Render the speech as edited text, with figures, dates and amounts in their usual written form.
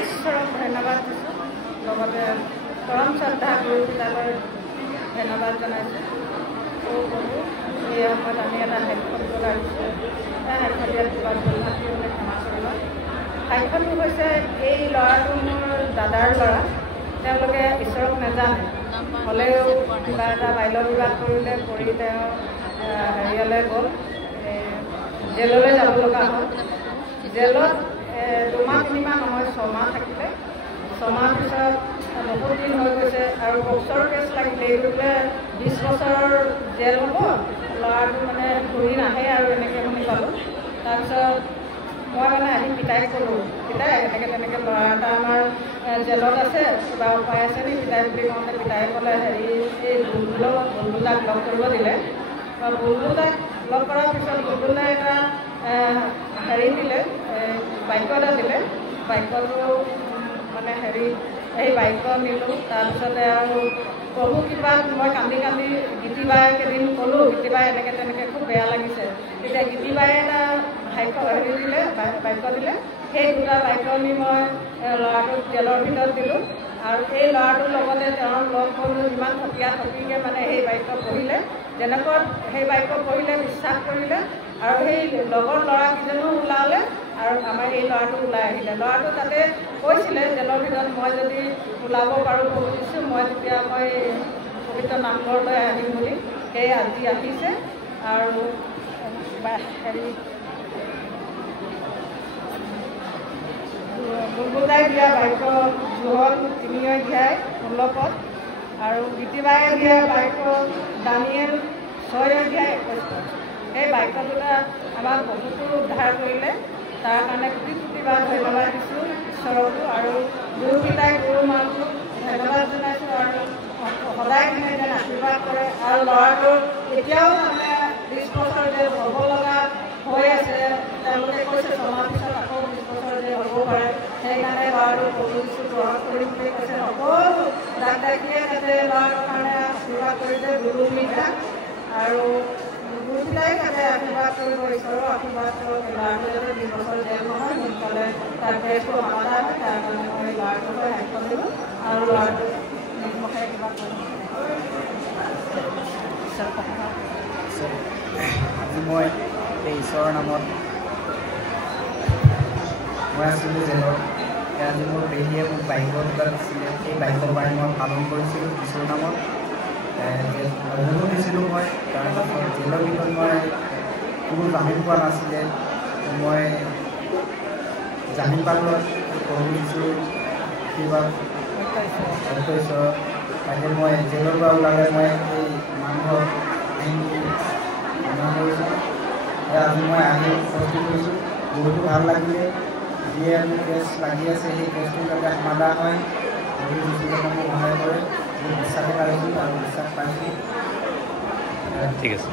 ঈশ্বৰক ধন্যবাদ দিছোঁ, লগতে পৰম শ্ৰদ্ধা গুৰুবিলাকৰ ধন্যবাদ জনাইছোঁ। প্ৰভু এই সময়ত আমি এটা সাক্ষ্য দিব লাগিছোঁ, সাক্ষ্য দিয়াত কিবা ভুল ভাবি হ'লে ক্ষমা কৰিব। সাক্ষ্যটো হৈছে এই ল'ৰাটো মোৰ দাদাৰ ল'ৰা। তেওঁলোকে ঈশ্বৰক নাজানে, হ'লেও কিবা এটা বাল্য বিবাহ কৰিলে, কৰি তেওঁ হেৰিয়ালৈ গ'ল, জেললৈ যাব লগা হ'ল। জেলত 2 মাহ 3 মাহ নহয় 6 মাহ থাকিলে। 6 মাহ পিছত বহুত দিন হৈ গৈছে আৰু বছৰ কেছ লাগিলে, এইটো বোলে 20 বছৰৰ জেল হ'ব, ল'ৰাটো মানে ঘূৰি নাহে আৰু এনেকৈ শুনি পালোঁ। তাৰপিছত মই মানে আহি পিতাইক ক'লোঁ, পিতাই তেনেকৈ ল'ৰা এটা আমাৰ জেলত আছে, কিবা উপায় আছে নি পিতাই বুলি কওঁতে পিতাই ক'লে হেৰি এই বুলবুলাক লগ কৰিব দিলে। বুলবুলাক লগ কৰাৰ পিছত বুলবুলাই এটা হেৰি দিলে, বাক্য এটা দিলে। বাক্যটো মানে সেই বাক্য নিলোঁ। তাৰপিছতে আৰু প্ৰভু কিবা মই কান্দি গীতিবাই কেইদিন ক'লোঁ, গীতিবাই এনেকৈ তেনেকৈ খুব বেয়া লাগিছে। তেতিয়া গীতিবাই এটা হেৰি দিলে, বাক্য দিলে। সেই 2টা বাক্য নি মই ল'ৰাটোক জেলৰ ভিতৰত দিলোঁ। আৰু এই ল'ৰাটোৰ লগতে তেওঁৰ লগ বন্ধু যিমান থপিয়াকৈ মানে সেই বাক্য পঢ়িলে, যেনেকৈ সেই বাক্য পঢ়িলে বিশ্বাস কৰিলে আৰু সেই লগৰ ল'ৰাকেইজনো ওলালে আৰু আমাৰ এই ল'ৰাটো ওলাই আহিলে। ল'ৰাটো তাতে কৈছিলে জেলৰ ভিতৰত মই যদি ওলাব পাৰোঁ প্ৰভু দিছোঁ, মই তেতিয়া মই পবিত্ৰ নামঘৰলৈ আহিম বুলি। সেই আজি আহিছে আৰু হেৰি বুলবুলাই দিয়া বাক্য জোহল 3 অধ্যায় 16 পদ আৰু গীতিবায়ে দিয়া বাক্য দানিয়েল 6 অধ্যায় 21 পদ। সেই বাক্য দুটা আমাক বহুতো উদ্ধাৰ কৰিলে। তাৰ কাৰণে কোটিবাৰ ধন্যবাদ দিছোঁ ঈশ্বৰকো আৰু গুৰু পিতাই গুৰু মাকো ধন্যবাদ জনাইছোঁ আৰু সদায় যেন আশীৰ্বাদ কৰে। আৰু ল'ৰাটোৰ এতিয়াও মানে 20 বছৰ যে হ'ব লগা হৈ আছে, তেওঁলোকে কৈছে 6 মাহ পিছত আকৌ 20 বছৰ যে হ'ব পাৰে। সেইকাৰণে ল'ৰাটো প্ৰভু যীশু গ্ৰহণ কৰিম বুলি কৈছে। সকলো ডাক্তাৰীয়ে যাতে ল'ৰাটোৰ কাৰণে আশীৰ্বাদ কৰিছে, গুৰু মিতা আৰু গুৰুপিতাই তাতে আশীৰ্বাদ কৰিব, ঈশ্বৰৰ আশীৰ্বাদ কৰক। ল'ৰাটো যাতে 20 বছৰ জেল নহয়, সোনকালে তাৰ কেছটো সমাধান হয়, তাৰ কাৰণে মই ল'ৰাটোৰ পৰা সাক্ষ্য দিলোঁ আৰু ল'ৰাটো নিৰ্মুখে কিবা কৰিম। আজি মই এই ঈশ্বৰৰ নামত মই আছিলোঁ জেলত। আজি মোৰ পেহীয়ে মোক বাক্য দুটা দিছিলে, সেই বাক্যবাণী মই পালন কৰিছিলোঁ ঈশ্বৰৰ নামত। অনুভৱ দিছিলোঁ মই। তাৰপাছত জেলৰ ভিতৰত মই কোনো জামিন পোৱা নাছিলে, মই জামিন পালোঁ। প্ৰভু যীশুৰ আশীৰ্বাদ তাকে মই জেলৰ পৰা ওলালে মই এই মানুহক আহিম কৰিছোঁ। আজি মই আহি প্ৰস্তুত কৰিছোঁ, বহুতো ভাল লাগিলে। যিয়ে মোৰ কেছ লাগি আছে সেই কেছটো যাতে সমাধান হয়, প্ৰভু যীশুৱে মোক সহায় কৰে। বিশ্বাসে পাৰিছোঁ আৰু বিশ্বাস পাইছোঁ। ঠিক আছে।